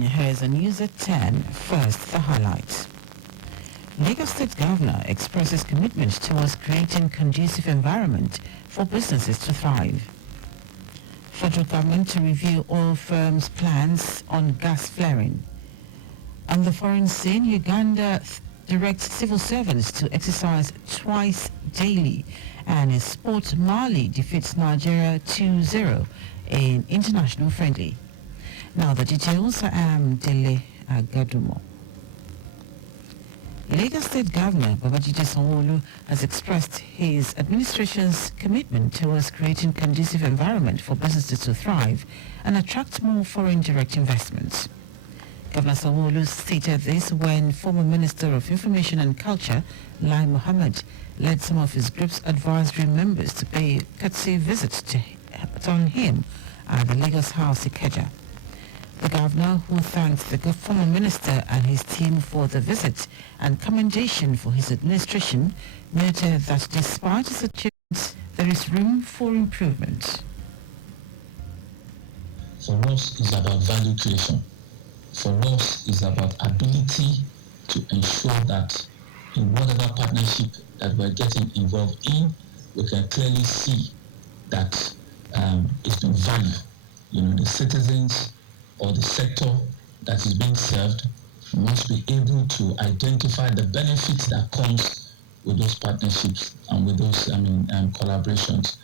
Here's a News at 10. First, the highlights. Lagos State Governor expresses commitment towards creating conducive environment for businesses to thrive. Federal government to review oil firms' plans on gas flaring. On the foreign scene, Uganda directs civil servants to exercise twice daily. And in sport, Mali defeats Nigeria 2-0 in international friendly. Now the details. I am Dele Agadumo. Lagos State Governor Babajide Sanwo-Olu has expressed his administration's commitment towards creating conducive environment for businesses to thrive and attract more foreign direct investments. Governor Sanwo-Olu stated this when former Minister of Information and Culture, Lai Mohammed, led some of his group's advisory members to pay a courtesy visit on him at the Lagos House Ikeja. The governor, who thanked the former minister and his team for the visit and commendation for his administration, noted that despite his achievements, there is room for improvement. For us, it's about value creation. For us, it's about ability to ensure that in whatever partnership that we're getting involved in, we can clearly see that it's been valued. The citizens or the sector that is being served must be able to identify the benefits that comes with those partnerships and with those collaborations.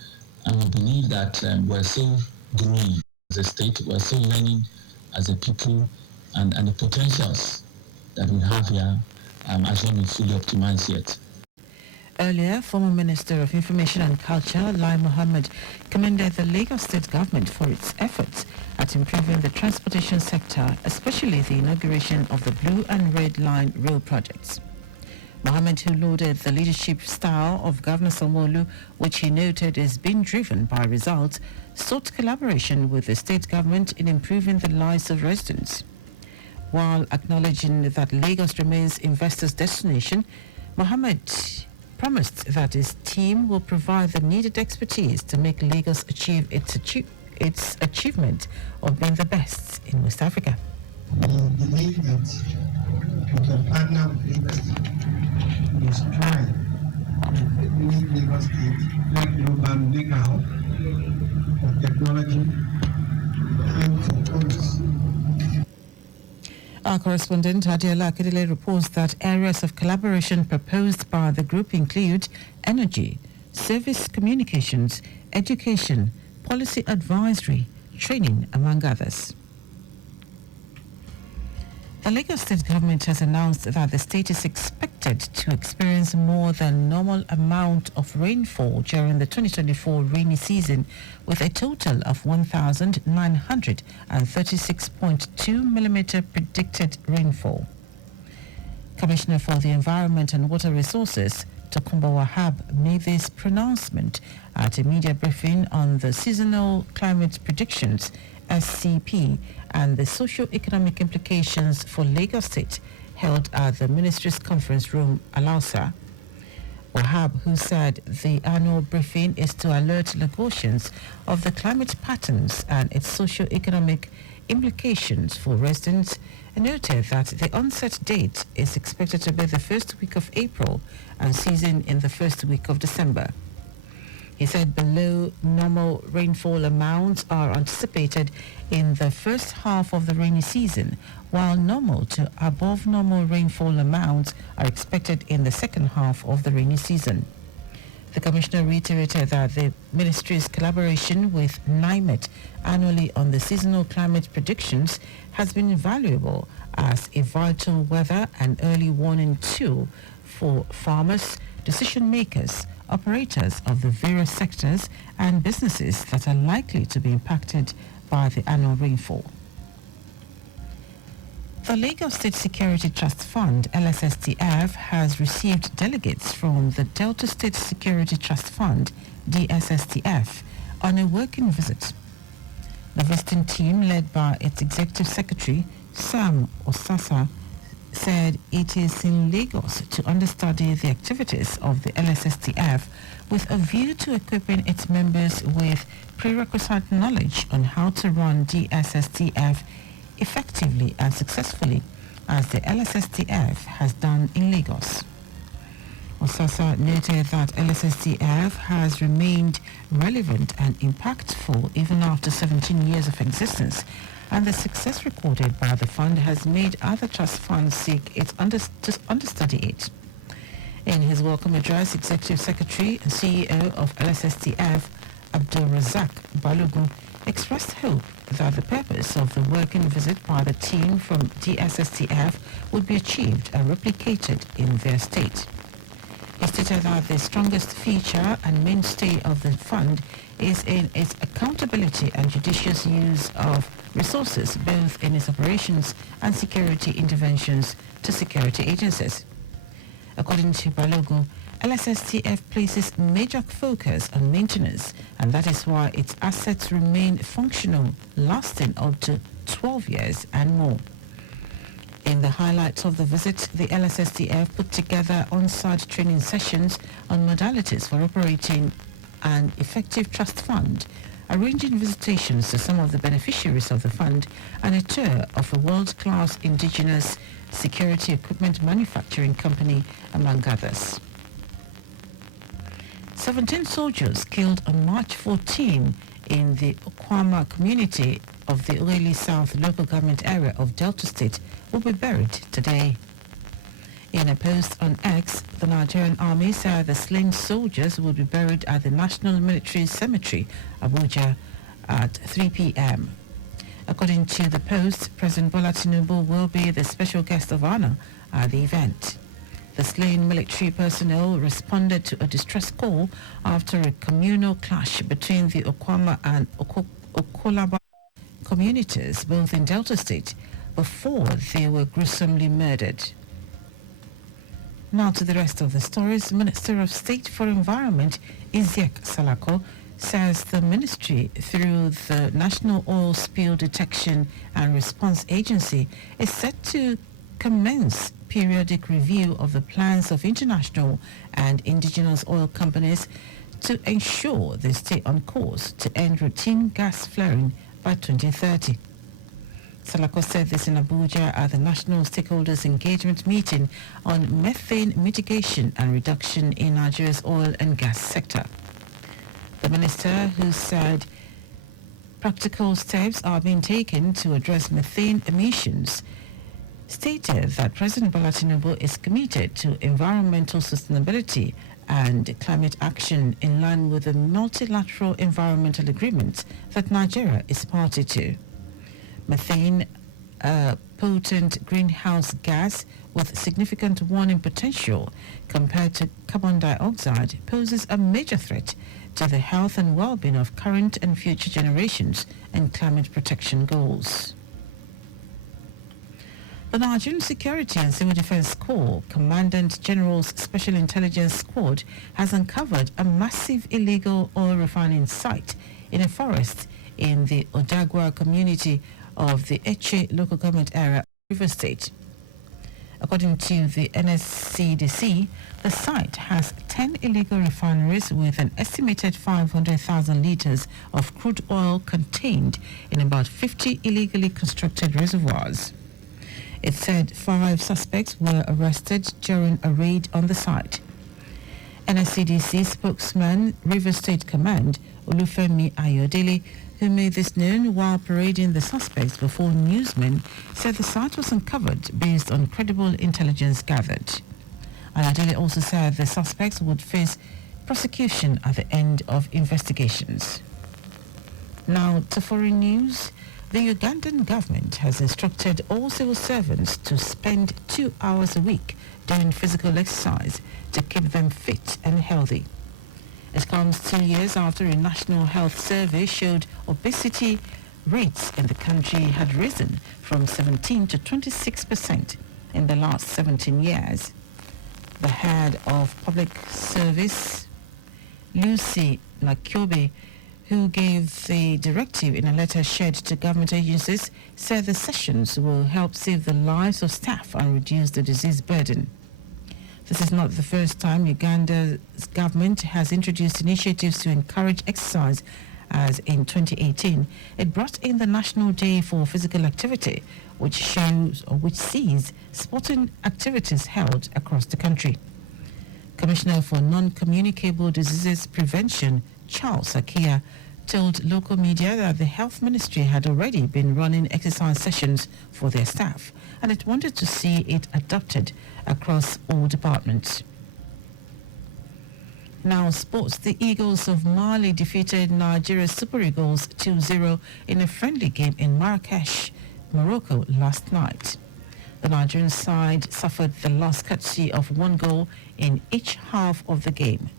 And we believe that we're still growing as a state, we're still learning as a people, and the potentials that we have here has not been fully optimized yet. Earlier, former Minister of Information and Culture, Lai Mohammed, commended the Lagos State government for its efforts at improving the transportation sector, especially the inauguration of the Blue and Red Line rail projects. Mohammed, who lauded the leadership style of Governor Sanwo-Olu, which he noted is being driven by results, sought collaboration with the state government in improving the lives of residents. While acknowledging that Lagos remains investors' destination, Mohammed promised that his team will provide the needed expertise to make Lagos achieve its achievement of being the best in West Africa. We believe that we can partner with Lagos to strive to make Lagos State like global mega hub of technology and technology. Our correspondent Adiola Akedele reports that areas of collaboration proposed by the group include energy, service communications, education, policy advisory, training, among others. The Lagos State government has announced that the state is expected to experience more than normal amount of rainfall during the 2024 rainy season, with a total of 1,936.2 millimeter predicted rainfall. Commissioner for the Environment and Water Resources, Tokunbo Wahab, made this pronouncement at a media briefing on the seasonal climate predictions SCP and the socio-economic implications for Lagos State held at the Ministry's Conference Room, Alausa. Wahab, who said the annual briefing is to alert Lagosians of the climate patterns and its socio-economic implications for residents, noted that the onset date is expected to be the first week of April and season in the first week of December. He said below normal rainfall amounts are anticipated in the first half of the rainy season, while normal to above normal rainfall amounts are expected in the second half of the rainy season. The Commissioner reiterated that the Ministry's collaboration with NIMET annually on the seasonal climate predictions has been invaluable as a vital weather and early warning tool for farmers, decision makers, operators of the various sectors and businesses that are likely to be impacted by the annual rainfall. The Lagos State Security Trust Fund, LSSTF, has received delegates from the Delta State Security Trust Fund, DSSTF, on a working visit. The visiting team, led by its Executive Secretary, Sam Osasa, said it is in Lagos to understudy the activities of the LSSTF with a view to equipping its members with prerequisite knowledge on how to run DSSTF effectively and successfully as the LSSTF has done in Lagos. Osasa noted that LSSTF has remained relevant and impactful even after 17 years of existence, and the success recorded by the fund has made other trust funds seek to understudy it. In his welcome address, Executive Secretary and CEO of LSSTF, Abdul Razak Balogun, expressed hope that the purpose of the working visit by the team from DSSTF would be achieved and replicated in their state. He stated that the strongest feature and mainstay of the fund is in its accountability and judicious use of resources, both in its operations and security interventions to security agencies. According to Balogun, LSSTF places major focus on maintenance, and that is why its assets remain functional, lasting up to 12 years and more. In the highlights of the visit, the LSSTF put together on-site training sessions on modalities for operating an effective trust fund, arranging visitations to some of the beneficiaries of the fund, and a tour of a world-class indigenous security equipment manufacturing company, among others. 17 soldiers killed on March 14 in the Okwama community of the Oili South local government area of Delta State will be buried today. In a post on X, the Nigerian Army said the slain soldiers will be buried at the National Military Cemetery, Abuja, at 3 p.m. According to the post, President Bola Tinubu will be the special guest of honor at the event. The slain military personnel responded to a distress call after a communal clash between the Okwama and Okolaba communities, both in Delta State, before they were gruesomely murdered. Now to the rest of the stories. Minister of State for Environment, Isiek Salako, says the ministry, through the National Oil Spill Detection and Response Agency, is set to commence periodic review of the plans of international and indigenous oil companies to ensure they stay on course to end routine gas flaring by 2030. Salako said this in Abuja at the National Stakeholders Engagement Meeting on methane mitigation and reduction in Nigeria's oil and gas sector. The minister, who said practical steps are being taken to address methane emissions, stated that President Bola Tinubu is committed to environmental sustainability and climate action in line with the multilateral environmental agreements that Nigeria is party to. Methane, a potent greenhouse gas with significant warning potential compared to carbon dioxide, poses a major threat to the health and well-being of current and future generations and climate protection goals. The Nigerian Security and Civil Defense Corps Commandant General's Special Intelligence Squad has uncovered a massive illegal oil refining site in a forest in the Odagwa community of the Eche local government area of River State. According to the NSCDC, the site has 10 illegal refineries with an estimated 500,000 litres of crude oil contained in about 50 illegally constructed reservoirs. It said 5 suspects were arrested during a raid on the site. NSCDC spokesman, River State Command, Olufemi Ayodele, who made this known while parading the suspects before newsmen, said the site was uncovered based on credible intelligence gathered. Ayodele also said the suspects would face prosecution at the end of investigations. Now to foreign news. The Ugandan government has instructed all civil servants to spend 2 hours a week doing physical exercise to keep them fit and healthy. It comes 2 years after a national health survey showed obesity rates in the country had risen from 17 to 26% in the last 17 years. The head of public service, Lucy Nakyobe, who gave the directive in a letter shared to government agencies, said the sessions will help save the lives of staff and reduce the disease burden. This is not the first time Uganda's government has introduced initiatives to encourage exercise as in 2018 it brought in the National Day for Physical Activity, which sees sporting activities held across the country. Commissioner for Non-Communicable Diseases Prevention, Charles Akia, told local media that the Health Ministry had already been running exercise sessions for their staff, and it wanted to see it adopted across all departments. Now, sports. The Eagles of Mali defeated Nigeria's Super Eagles 2-0 in a friendly game in Marrakesh, Morocco last night. The Nigerian side suffered the loss courtesy of one goal in each half of the game.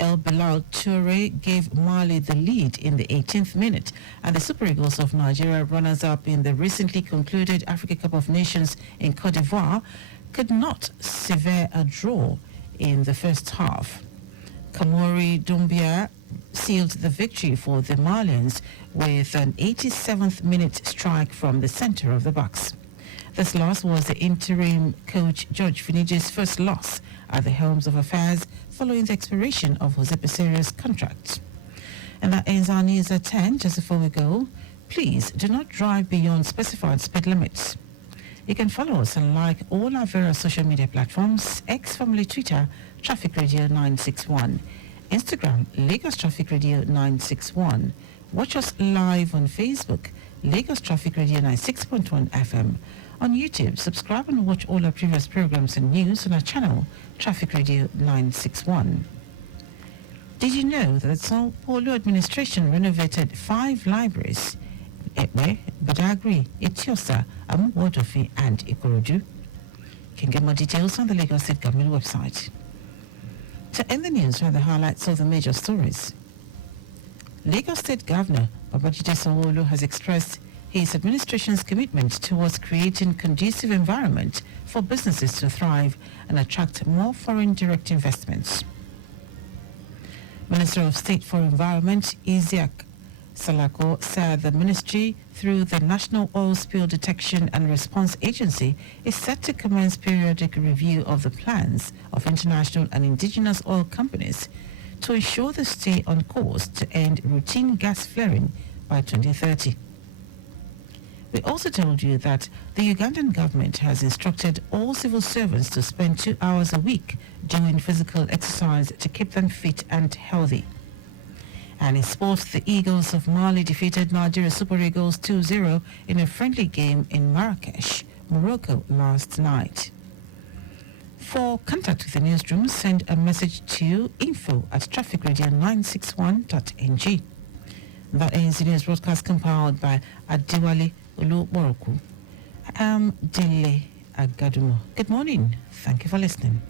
El Bilal Toure gave Mali the lead in the 18th minute, and the Super Eagles of Nigeria, runners-up in the recently concluded Africa Cup of Nations in Cote d'Ivoire, could not sever a draw in the first half. Kamori Doumbia sealed the victory for the Malians with an 87th minute strike from the center of the box. This loss was the interim coach George Finige's first loss at the helms of affairs following the expiration of Jose Peseira's contract. And that ends our news at 10. Just before we go, please do not drive beyond specified speed limits. You can follow us and like all our various social media platforms: X, formerly Twitter, Traffic Radio 961, Instagram, Lagos Traffic Radio 961. Watch us live on Facebook, Lagos Traffic Radio 96.1 FM. On YouTube, subscribe and watch all our previous programs and news on our channel, Traffic Radio 961. Did you know that the Sao Paulo administration renovated 5 libraries? Ekpe, Badagry, Etiosa, Amuwodofi, and Ikorodu? You can get more details on the Lagos State Government website. To end the news, are the highlights of the major stories. Lagos State Governor Babajide Sanwo-Olu has expressed his administration's commitment towards creating conducive environment for businesses to thrive and attract more foreign direct investments. Minister of State for Environment Isiaq Salako said the ministry, through the National Oil Spill Detection and Response Agency, is set to commence periodic review of the plans of international and indigenous oil companies to ensure they stay on course to end routine gas flaring by 2030. We also told you that the Ugandan government has instructed all civil servants to spend 2 hours a week doing physical exercise to keep them fit and healthy. And in sports, the Eagles of Mali defeated Nigeria Super Eagles 2-0 in a friendly game in Marrakesh, Morocco last night. For contact with the newsroom, send a message to info@trafficradio961.ng. That ends the news broadcast compiled by Adiwale Oluboroku. I am Dele Agadumo. Good morning. Thank you for listening.